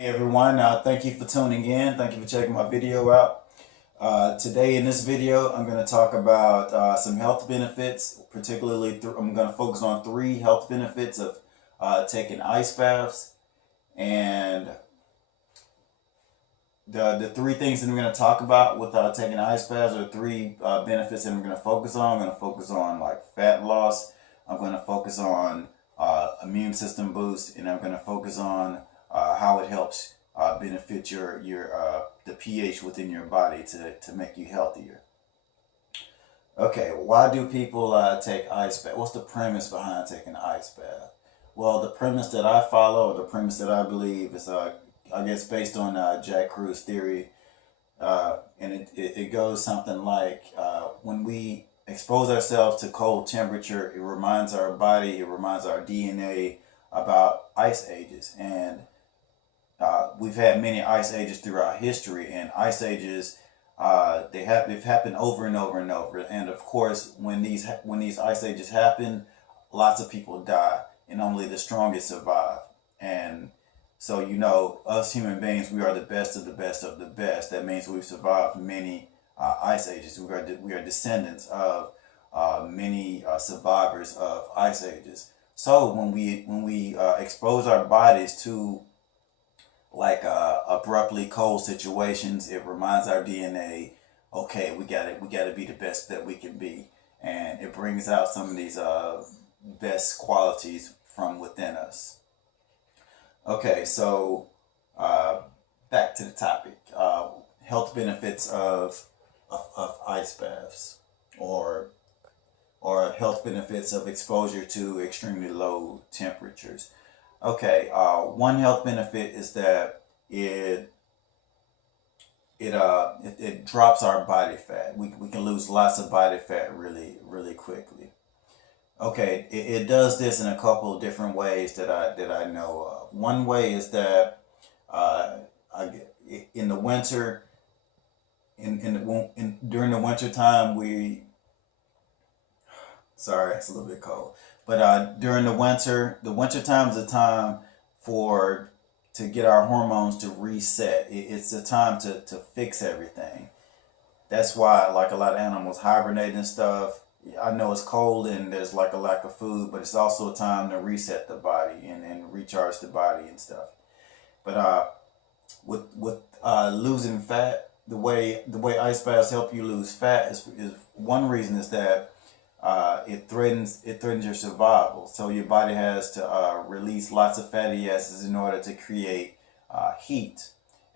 Hey everyone, thank you for tuning in. Thank you for checking my video out. Today in this video, I'm going to talk about some health benefits. Particularly, I'm going to focus on three health benefits of taking ice baths. And the three things that I'm going to talk about with taking ice baths are three benefits that I'm going to focus on. I'm going to focus on like fat loss. I'm going to focus on immune system boost, and I'm going to focus on how it helps benefit your the pH within your body to make you healthier. Okay, why do people take ice bath? What's the premise behind taking an ice bath? Well, the premise that I follow, or the premise that I believe, is I guess based on Jack Krug's theory, and it goes something like when we expose ourselves to cold temperature, it reminds our body, it reminds our DNA about ice ages. And we've had many ice ages throughout history, and ice ages they've happened over and over and over. And of course, when these ice ages happen, lots of people die, and only the strongest survive. And so, us human beings, we are the best of the best of the best. That means we've survived many ice ages. We are descendants of many survivors of ice ages. So when we expose our bodies to like abruptly cold situations, it reminds our DNA, okay, we gotta be the best that we can be, and it brings out some of these best qualities from within us. Okay, so back to the topic: health benefits of ice baths, or health benefits of exposure to extremely low temperatures. Okay, one health benefit is that it drops our body fat. We can lose lots of body fat really quickly. Okay, it does this in a couple of different ways that I know of. One way is that uh, in the winter, during the winter time, sorry, it's a little bit cold. But during the winter time is a time for to get our hormones to reset. It's a time to fix everything. That's why like a lot of animals hibernate and stuff. I know it's cold and there's like a lack of food, but it's also a time to reset the body and recharge the body and stuff. But with losing fat, the way ice baths help you lose fat is one reason is that it threatens your survival. So your body has to release lots of fatty acids in order to create heat,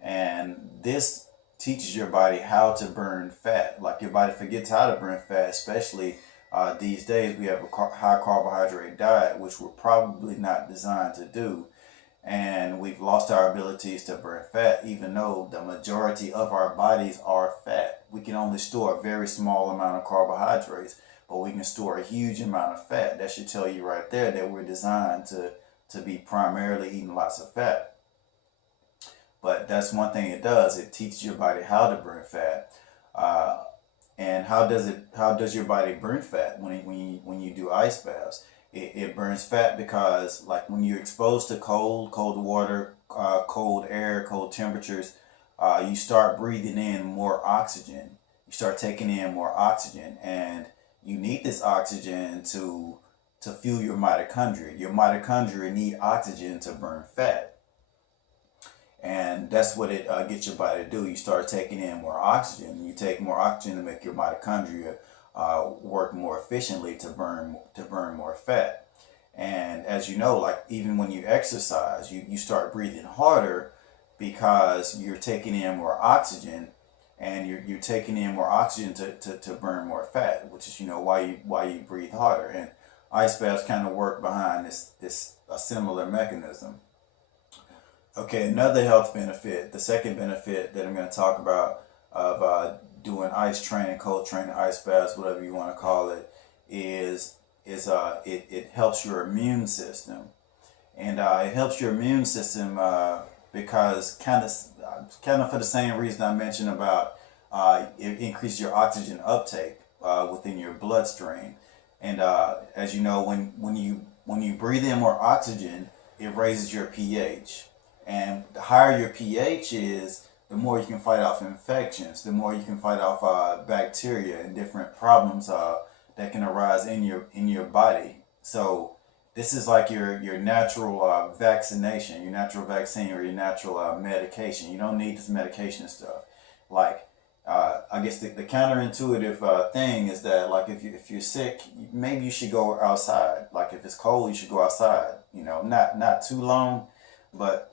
and this teaches your body how to burn fat. Like your body forgets how to burn fat, especially these days. We have a high carbohydrate diet, which we're probably not designed to do, and we've lost our abilities to burn fat, even though the majority of our bodies are fat. We can only store a very small amount of carbohydrates, but we can store a huge amount of fat. That should tell you right there that we're designed to be primarily eating lots of fat. But that's one thing it does. It teaches your body how to burn fat. And how does your body burn fat when you do ice baths? It burns fat because like when you're exposed to cold water, cold air, cold temperatures, you start breathing in more oxygen. You start taking in more oxygen, and you need this oxygen to fuel your mitochondria. Your mitochondria need oxygen to burn fat, and that's what it gets your body to do. You start taking in more oxygen. You take more oxygen to make your mitochondria work more efficiently to burn more fat. And as you know, like even when you exercise, you start breathing harder because you're taking in more oxygen, and you're taking in more oxygen to burn more fat, which is why you breathe harder. And ice baths kind of work behind this a similar mechanism. Okay, another health benefit, the second benefit that I'm going to talk about of doing ice training, cold training, ice baths, whatever you want to call it, it helps your immune system. And it helps your immune system because kind of for the same reason I mentioned about it increases your oxygen uptake within your bloodstream. And as you know, when you breathe in more oxygen, it raises your pH. And higher your pH is, the more you can fight off infections, the more you can fight off bacteria and different problems that can arise in your body. So this is like your natural vaccination, your natural vaccine, or your natural medication. You don't need this medication and stuff. Like I guess the counterintuitive thing is that, like, if you're sick, maybe you should go outside. Like if it's cold, you should go outside. You know, not too long, but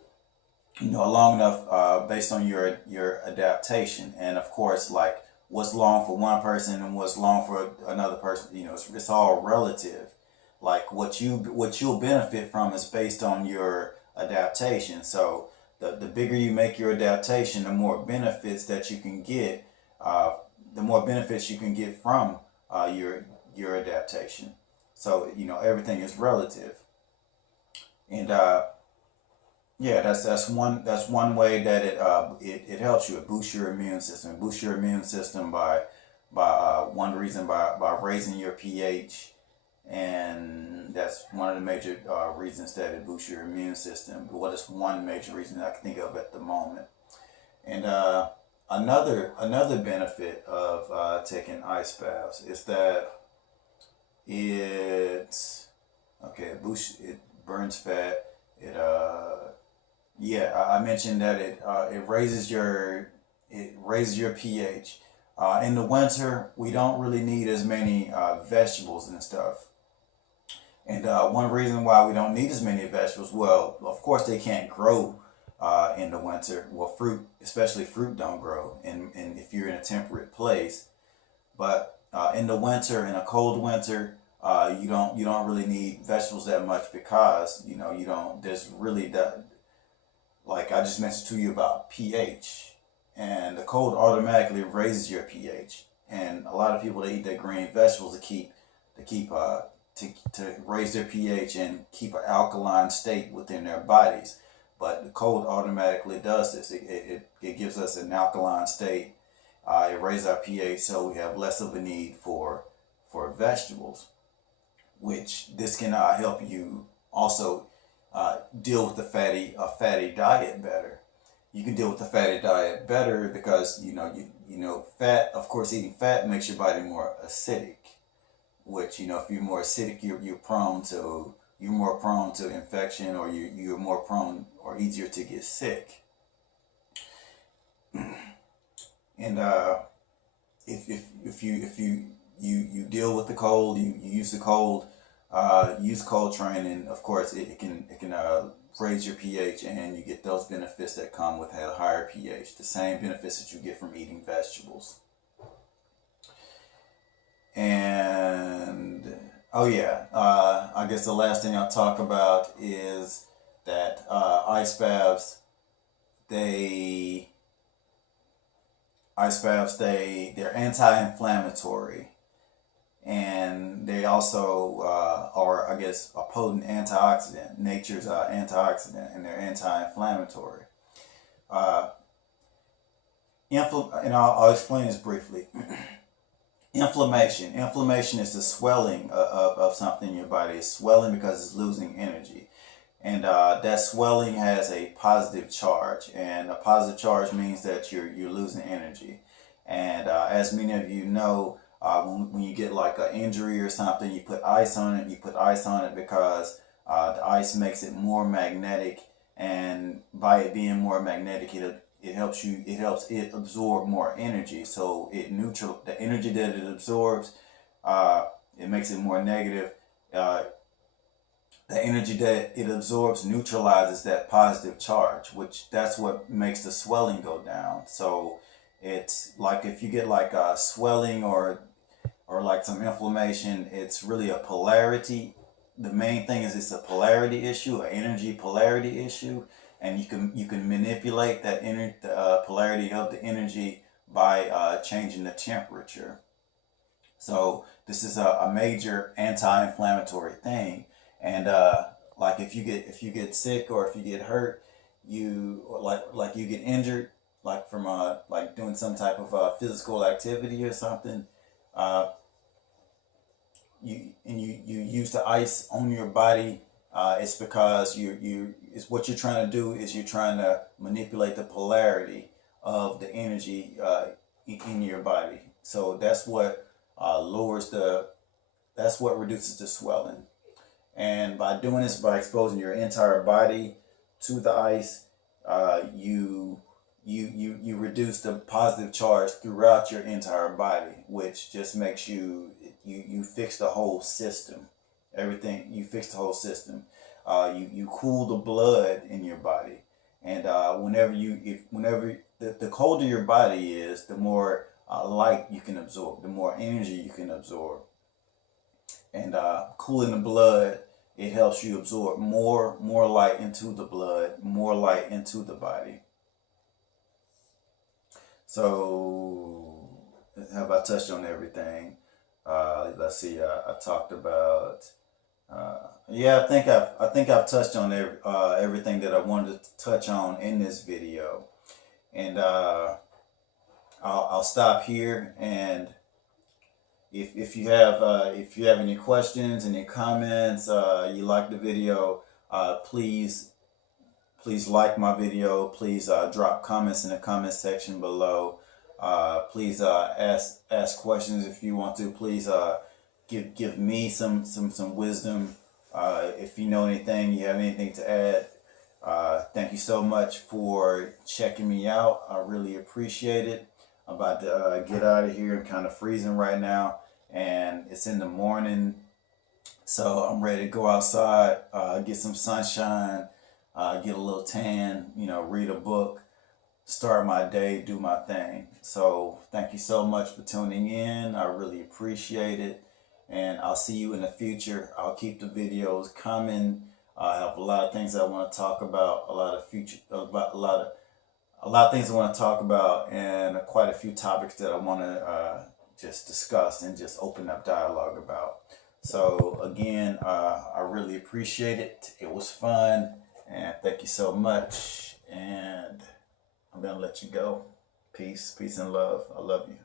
you know, long enough based on your adaptation. And of course, like what's long for one person and what's long for another person, you know, it's all relative. Like what you'll benefit from is based on your adaptation. So the bigger you make your adaptation, the more benefits that you can get. The more benefits you can get from your adaptation. So you know, everything is relative. And yeah, that's one way that it helps you. It boosts your immune system. It boosts your immune system by one reason, by raising your pH, and that's one of the major reasons that it boosts your immune system. Well, it's one major reason I can think of at the moment. And another benefit of taking ice baths is that it burns fat. I mentioned that it raises your pH. In the winter, we don't really need as many vegetables and stuff. And one reason why we don't need as many vegetables, well, of course they can't grow in the winter. Well, fruit, especially fruit, don't grow, and if you're in a temperate place. But in the winter, in a cold winter, you don't really need vegetables that much, because you know there's really that, like I just mentioned to you about pH, and the cold automatically raises your pH. And a lot of people, they eat their green vegetables to raise their pH and keep an alkaline state within their bodies. But the cold automatically does this. It gives us an alkaline state. It raises our pH, so we have less of a need for vegetables, which this can help you also deal with a fatty diet better. You can deal with the fatty diet better because you know fat. Of course, eating fat makes your body more acidic, which, you know, if you're more acidic, you're more prone to infection, or you're more prone or easier to get sick. And if you deal with the cold, you use the cold, use cold training. Of course, it can raise your pH, and you get those benefits that come with a higher pH. The same benefits that you get from eating vegetables. And I guess the last thing I'll talk about is that ice baths, they're anti-inflammatory, and they also are, I guess, a potent antioxidant, nature's antioxidant, and they're anti-inflammatory. And I'll explain this briefly. Inflammation is the swelling of something in your body. It's swelling because it's losing energy. And that swelling has a positive charge. And a positive charge means that you're losing energy. And as many of you know, when you get like an injury or something, you put ice on it. You put ice on it because the ice makes it more magnetic. And by it being more magnetic, it helps it absorb more energy. So the energy that it absorbs, it makes it more negative. The energy that it absorbs neutralizes that positive charge, which that's what makes the swelling go down. So it's like if you get like a swelling or like some inflammation, it's really a polarity. The main thing is it's a polarity issue, an energy polarity issue. And you can manipulate that polarity of the energy by changing the temperature. So this is a major anti-inflammatory thing. And like if you get sick, or if you get hurt, you get injured, like from like doing some type of physical activity or something. You use the ice on your body. It's because it's what you're trying to do is you're trying to manipulate the polarity of the energy in your body. So that's what that's what reduces the swelling. And by doing this, by exposing your entire body to the ice, you reduce the positive charge throughout your entire body, which just makes you fix the whole system. Everything, you fix the whole system. You cool the blood in your body, and whenever the colder your body is, the more light you can absorb, the more energy you can absorb. And cooling the blood, it helps you absorb more light into the blood, more light into the body. So have I touched on everything? Let's see. I talked about. Yeah, I think I've touched on everything that I wanted to touch on in this video, and I'll stop here. And if you have any questions, any comments, you like the video, please like my video. Please drop comments in the comment section below. Please ask questions if you want to. Please give me some wisdom. If you know anything, you have anything to add. Thank you so much for checking me out. I really appreciate it. I'm about to get out of here. I'm kind of freezing right now, and it's in the morning, so I'm ready to go outside, get some sunshine, get a little tan, read a book, start my day, do my thing. So thank you so much for tuning in. I really appreciate it, and I'll see you in the future. I'll keep the videos coming. I have a lot of things I want to talk about, a lot of things I want to talk about, and quite a few topics that I want to just discuss and just open up dialogue about. So again, I really appreciate it. It was fun, and thank you so much. And I'm gonna let you go. Peace and love. I love you.